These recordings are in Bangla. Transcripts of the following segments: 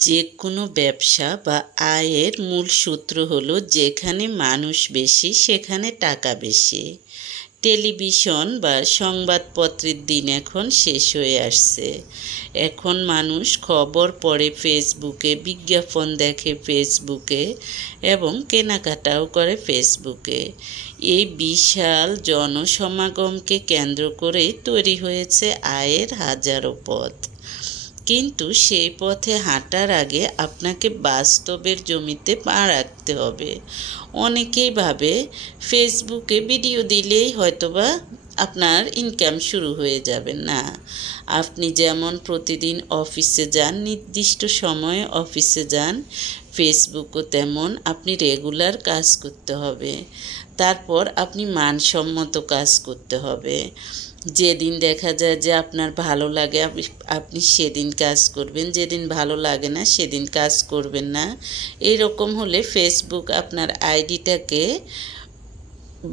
যে কোনো ব্যবসা বা আয়ের মূল সূত্র হলো যেখানে মানুষ বেশি সেখানে টাকা বেশি। টেলিভিশন বা সংবাদপত্রের দিন এখন শেষ হয়ে আসছে। এখন মানুষ খবর পড়ে ফেসবুকে, বিজ্ঞাপন দেখে ফেসবুকে এবং কেনাকাটাও করে ফেসবুকে। এই বিশাল জনসমাগমকে কেন্দ্র করেই তৈরি হয়েছে আয়ের হাজারো পথ। কিন্তু সেই পথে হাঁটার আগে আপনাকে বাস্তবের জমিতে পা রাখতে হবে। অনেকেই ভাবে ফেসবুকে ভিডিও দিলেই হয়তোবা আপনার ইনকাম শুরু হয়ে যাবে। না, আপনি যেমন প্রতিদিন অফিসে যান, নির্দিষ্ট সময়ে অফিসে যান, ফেসবুকও তেমন আপনি রেগুলার কাজ করতে হবে। তারপর আপনি মানসম্মত কাজ করতে হবে। যেদিন দেখা যায় যে আপনার ভালো লাগে আপনি সেদিন কাজ করবেন, যেদিন ভালো লাগে না সেদিন কাজ করবেন না। এরকম হলে ফেসবুক আপনার আইডিটাকে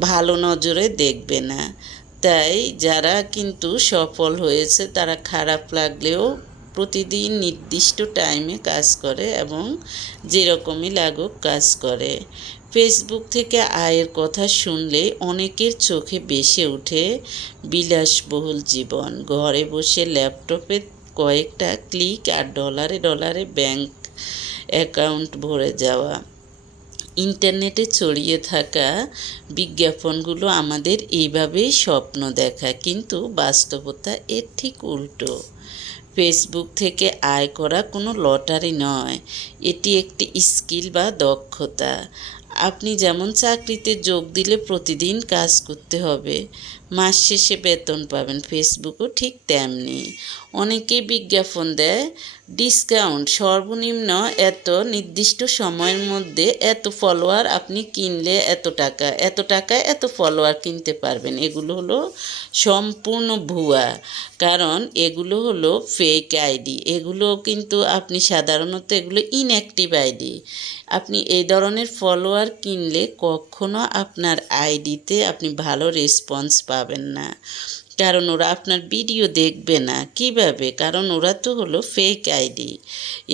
ভালো নজরে দেখবে না। তাই যারা কিন্তু সফল হয়েছে তারা খারাপ লাগলেও প্রতিদিন নির্দিষ্ট টাইমে কাজ করে এবং যেরকমই লাগুক কাজ করে। ফেসবুক থেকে আয়ের কথা শুনলে অনেকের চোখে ভেসে ওঠে বিলাসবহুল জীবন, ঘরে বসে ল্যাপটপে কয়েকটা ক্লিক আর ডলারে ডলারে ব্যাংক অ্যাকাউন্ট ভরে যাওয়া। ইন্টারনেটে ছড়িয়ে থাকা বিজ্ঞাপনগুলো আমাদের এইভাবেই স্বপ্ন দেখা, কিন্তু বাস্তবতা এর ঠিক উল্টো। ফেসবুক থেকে আয় করা কোনো লটারি নয়, এটি একটি স্কিল বা দক্ষতা। আপনি যেমন চাকরিতে যোগ দিলে প্রতিদিন কাজ করতে হবে, মাস শেষে বেতন পাবেন, ফেসবুকও ঠিক তেমনি। অনেকেই বিজ্ঞাপন দেয় ডিসকাউন্ট, সর্বনিম্ন এত, নির্দিষ্ট সময়ের মধ্যে এত ফলোয়ার আপনি কিনলে এত টাকা, এত টাকায় এত ফলোয়ার কিনতে পারবেন। এগুলো হলো সম্পূর্ণ ভুয়া, কারণ এগুলো হলো ফেক আইডি। এগুলো কিন্তু আপনি সাধারণত এগুলো ইনঅ্যাক্টিভ আইডি। আপনি এই ধরনের ফলোয়ার কিনলে কখনো আপনার আইডিতে আপনি ভালো রেসপন্স পাবেন না, কারণ ওরা আপনার ভিডিও দেখবে না। কিভাবে? কারণ ওরা তো হলো ফেক আইডি।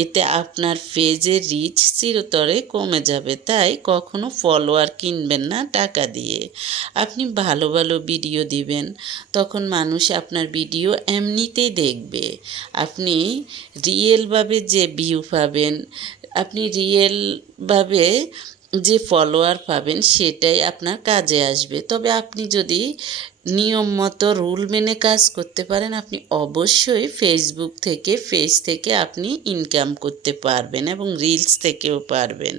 এতে আপনার পেজের রিচ চিরতরে কমে যাবে। তাই কখনো ফলোয়ার কিনবেন না টাকা দিয়ে। আপনি ভালো ভালো ভিডিও দিবেন, তখন মানুষ আপনার ভিডিও এমনিতেই দেখবে। আপনি রিয়েলভাবে যে ভিউ পাবেন, আপনি রিয়েলভাবে যে ফলোয়ার পাবেন সেটাই আপনার কাজে আসবে। তবে আপনি যদি নিয়ম মতো রুল মেনে কাজ করতে পারেন, আপনি অবশ্যই ফেসবুক থেকে, পেজ থেকে আপনি ইনকাম করতে পারবেন এবং রিলস থেকেও পারবেন।